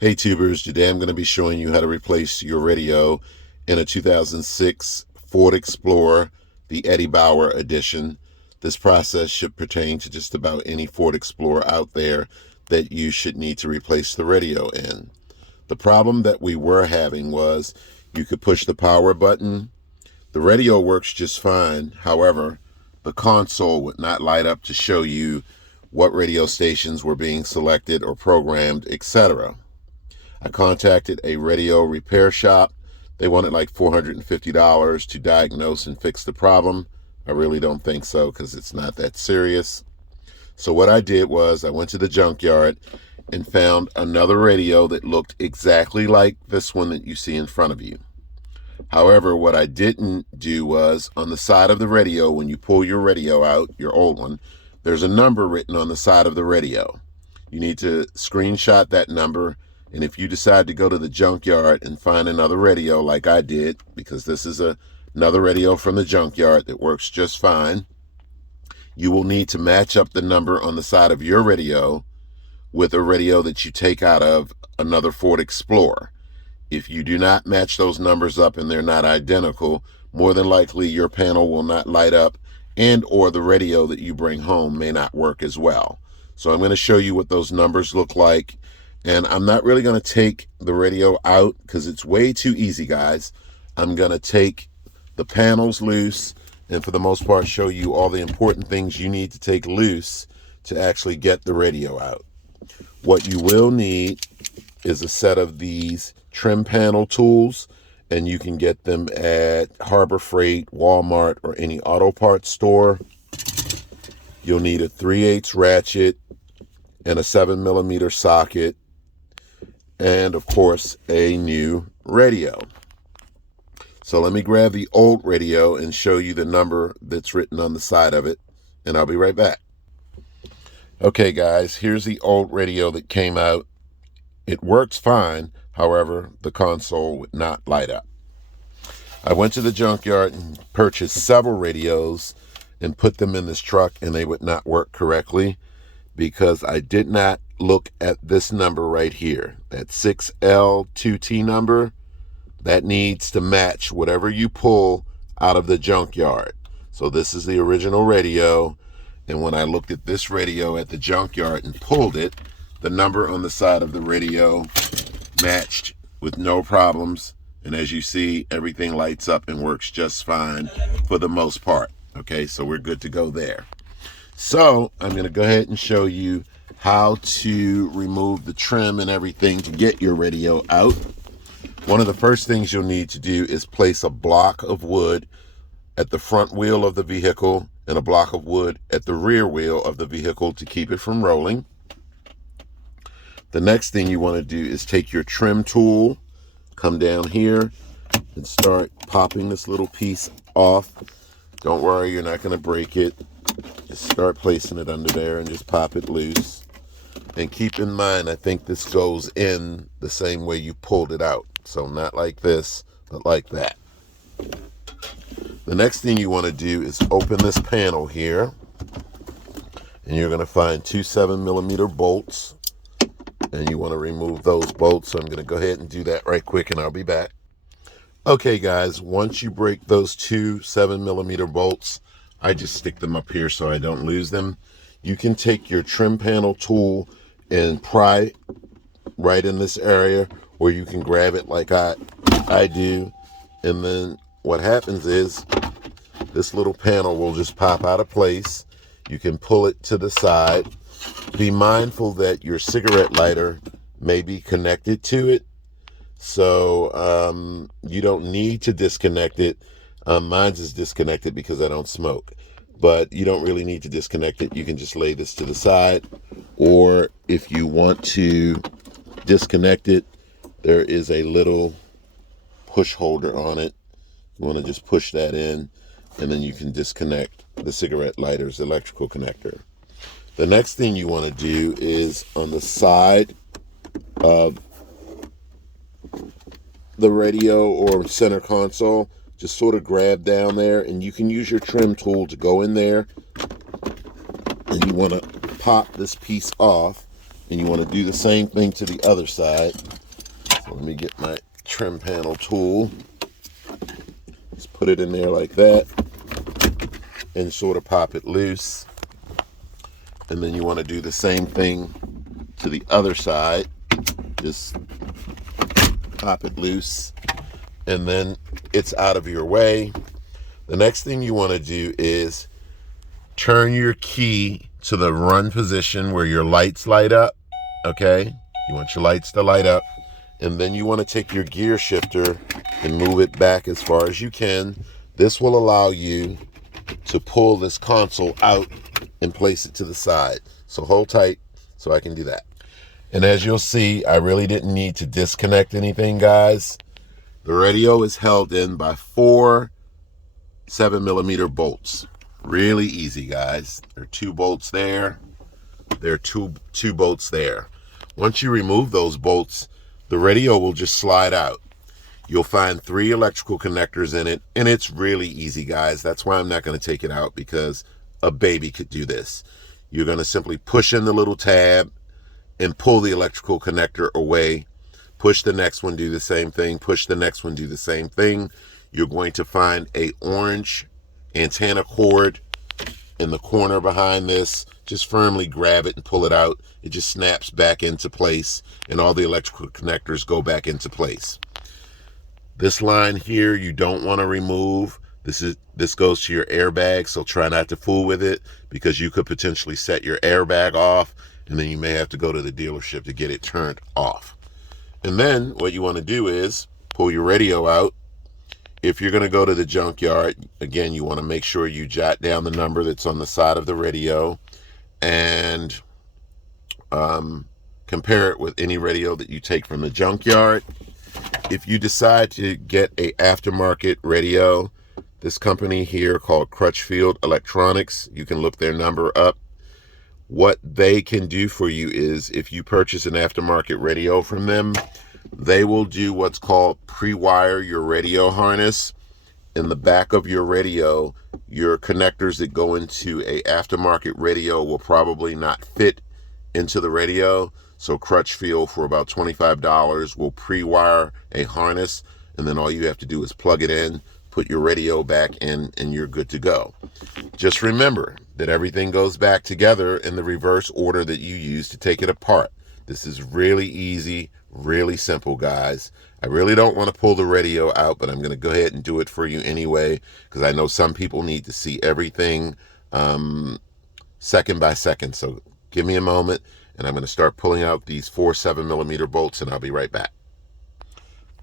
Hey tubers, today I'm going to be showing you how to replace your radio in a 2006 Ford Explorer, the Eddie Bauer edition. This process should pertain to just about any Ford Explorer out there that you should need to replace the radio in. The problem that we were having was you could push the power button. The radio works just fine. However, the console would not light up to show you what radio stations were being selected or programmed, etc. I contacted a radio repair shop. They wanted like $450 to diagnose and fix the problem. I really don't think so because it's not that serious. So what I did was I went to the junkyard and found another radio that looked exactly like this one that you see in front of you. However, what I didn't do was on the side of the radio, when you pull your radio out, your old one, there's a number written on the side of the radio. You need to screenshot that number. And if you decide to go to the junkyard and find another radio like I did, because this is another radio from the junkyard that works just fine, you will need to match up the number on the side of your radio with a radio that you take out of another Ford Explorer. If you do not match those numbers up and they're not identical, more than likely your panel will not light up and or the radio that you bring home may not work as well. So I'm going to show you what those numbers look like. And I'm not really going to take the radio out because it's way too easy, guys. I'm going to take the panels loose and for the most part show you all the important things you need to take loose to actually get the radio out. What you will need is a set of these trim panel tools, and you can get them at Harbor Freight, Walmart, or any auto parts store. You'll need a 3/8 ratchet and a 7mm socket, and of course a new radio. So let me grab the old radio and show you the number that's written on the side of it, and I'll be right back. Okay guys, here's the old radio that came out. It works fine, however, the console would not light up. I went to the junkyard and purchased several radios and put them in this truck, and they would not work correctly because I did not look at this number right here, that 6L2T number. That needs to match whatever you pull out of the junkyard. So this is the original radio, and when I looked at this radio at the junkyard and pulled it, the number on the side of the radio matched with no problems, and as you see, everything lights up and works just fine for the most part. Okay, so we're good to go there. So I'm going to go ahead and show you how to remove the trim and everything to get your radio out. One of the first things you'll need to do is place a block of wood at the front wheel of the vehicle and a block of wood at the rear wheel of the vehicle to keep it from rolling. The next thing you want to do is take your trim tool, come down here and start popping this little piece off. Don't worry, you're not going to break it. Just start placing it under there and just pop it loose. And keep in mind, I think this goes in the same way you pulled it out. So not like this, but like that. The next thing you want to do is open this panel here. And you're going to find two 7mm bolts. And you want to remove those bolts. So I'm going to go ahead and do that right quick and I'll be back. Okay guys, once you break those two 7mm bolts, I just stick them up here so I don't lose them. You can take your trim panel tool and pry right in this area, or you can grab it like I do. And then what happens is this little panel will just pop out of place. You can pull it to the side. Be mindful that your cigarette lighter may be connected to it. So you don't need to disconnect it. Mine's is disconnected because I don't smoke. But you don't really need to disconnect it. You can just lay this to the side. Or if you want to disconnect it, there is a little push holder on it. You want to just push that in, and then you can disconnect the cigarette lighter's electrical connector. The next thing you want to do is on the side of the radio or center console, just sort of grab down there, and you can use your trim tool to go in there, and you want to pop this piece off, And you want to do the same thing to the other side. So let me get my trim panel tool. Just put it in there like that and sort of pop it loose. And then you want to do the same thing to the other side. Just pop it loose, and then it's out of your way. The next thing you want to do is turn your key to the run position where your lights light up. Okay, you want your lights to light up, and then you want to take your gear shifter and move it back as far as you can. This will allow you to pull this console out and place it to the side. So hold tight so I can do that. And as you'll see, I really didn't need to disconnect anything, guys. The radio is held in by 4 7mm bolts. Really easy, guys. There are 2 bolts there. There are two bolts there. Once you remove those bolts, the radio will just slide out. You'll find 3 electrical connectors in it, and it's really easy, guys. That's why I'm not going to take it out, because a baby could do this. You're going to simply push in the little tab and pull the electrical connector away. Push the next one, do the same thing. Push the next one, do the same thing. You're going to find a orange antenna cord in the corner behind this. Just firmly grab it and pull it out. It just snaps back into place, and all the electrical connectors go back into place. This line here you don't want to remove. This goes to your airbag, so try not to fool with it, because you could potentially set your airbag off, and then you may have to go to the dealership to get it turned off. And then what you want to do is pull your radio out. If you're going to go to the junkyard, again, you want to make sure you jot down the number that's on the side of the radio and compare it with any radio that you take from the junkyard. If you decide to get a aftermarket radio, this company here called Crutchfield Electronics, you can look their number up. What they can do for you is, if you purchase an aftermarket radio from them, they will do what's called pre-wire your radio harness. In the back of your radio, your connectors that go into a aftermarket radio will probably not fit into the radio. So Crutchfield, for about $25, will pre-wire a harness, and then all you have to do is plug it in, put your radio back in, and you're good to go. Just remember that everything goes back together in the reverse order that you use to take it apart. This is really easy, really simple, guys. I really don't want to pull the radio out, but I'm going to go ahead and do it for you anyway, because I know some people need to see everything second by second. So give me a moment, and I'm going to start pulling out these 4 7mm bolts, and I'll be right back.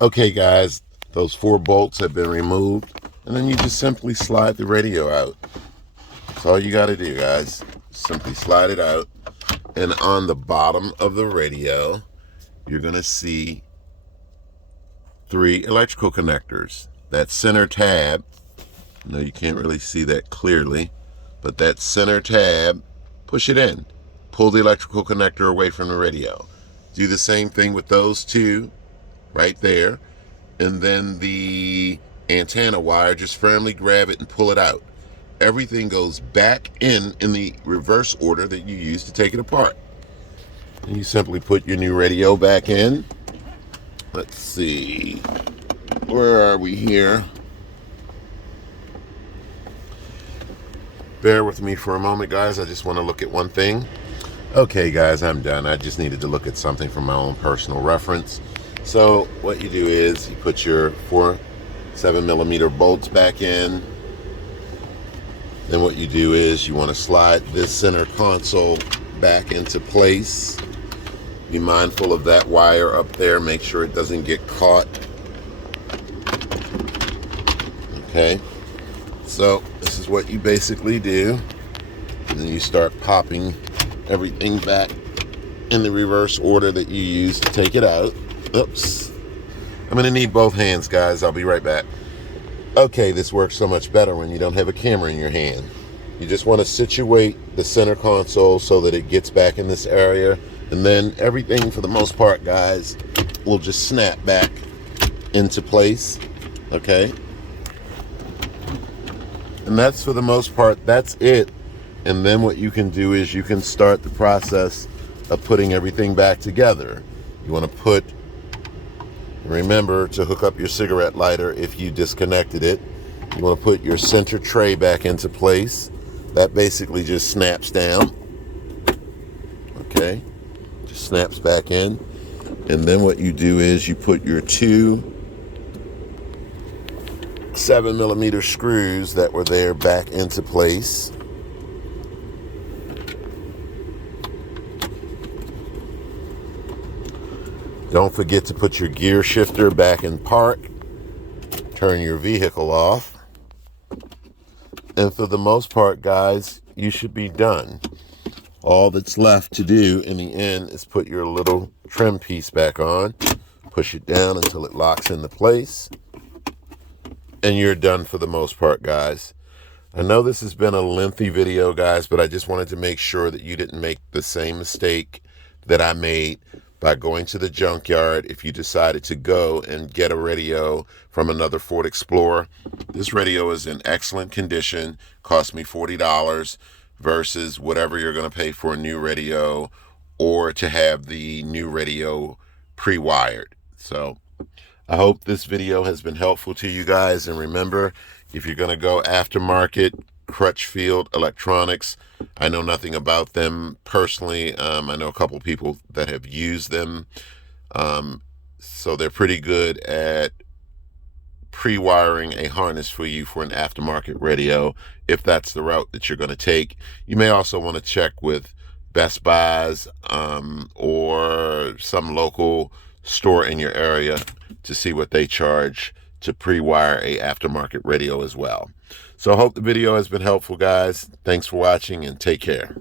Okay, guys, those 4 bolts have been removed, and then you just simply slide the radio out. That's all you got to do, guys. Simply slide it out, and on the bottom of the radio, you're going to see 3 electrical connectors. That center tab, no, you can't really see that clearly, but that center tab, push it in. Pull the electrical connector away from the radio. Do the same thing with those 2 right there. And then the antenna wire, just firmly grab it and pull it out. Everything goes back in the reverse order that you used to take it apart. And you simply put your new radio back in. Let's see, where are we here? Bear with me for a moment, guys. I just want to look at one thing. Okay, guys, I'm done. I just needed to look at something from my own personal reference. So what you do is you put your 4 7mm bolts back in. Then what you do is you want to slide this center console back into place. Be mindful of that wire up there. Make sure it doesn't get caught. Okay, so this is what you basically do. And then you start popping everything back in the reverse order that you used to take it out. Oops. I'm going to need both hands, guys. I'll be right back. Okay, this works so much better when you don't have a camera in your hand. You just want to situate the center console so that it gets back in this area. And then everything, for the most part, guys, will just snap back into place. Okay? And that's, for the most part, that's it. And then what you can do is you can start the process of putting everything back together. You want to remember to hook up your cigarette lighter if you disconnected it. You want to put your center tray back into place. That basically just snaps down. Okay, just snaps back in. And then what you do is you put your two 7mm screws that were there back into place. Don't forget to put your gear shifter back in park. Turn your vehicle off. And for the most part, guys, you should be done. All that's left to do in the end is put your little trim piece back on. Push it down until it locks into place. And you're done for the most part, guys. I know this has been a lengthy video, guys, but I just wanted to make sure that you didn't make the same mistake that I made by going to the junkyard if you decided to go and get a radio from another Ford Explorer. This radio is in excellent condition, cost me $40 versus whatever you're going to pay for a new radio or to have the new radio pre-wired. So I hope this video has been helpful to you guys. And remember, if you're going to go aftermarket, Crutchfield Electronics, I know nothing about them personally. I know a couple people that have used them. So they're pretty good at pre-wiring a harness for you for an aftermarket radio, if that's the route that you're going to take. You may also want to check with Best Buys or some local store in your area to see what they charge to pre-wire a aftermarket radio as well. So I hope the video has been helpful, guys. Thanks for watching and take care.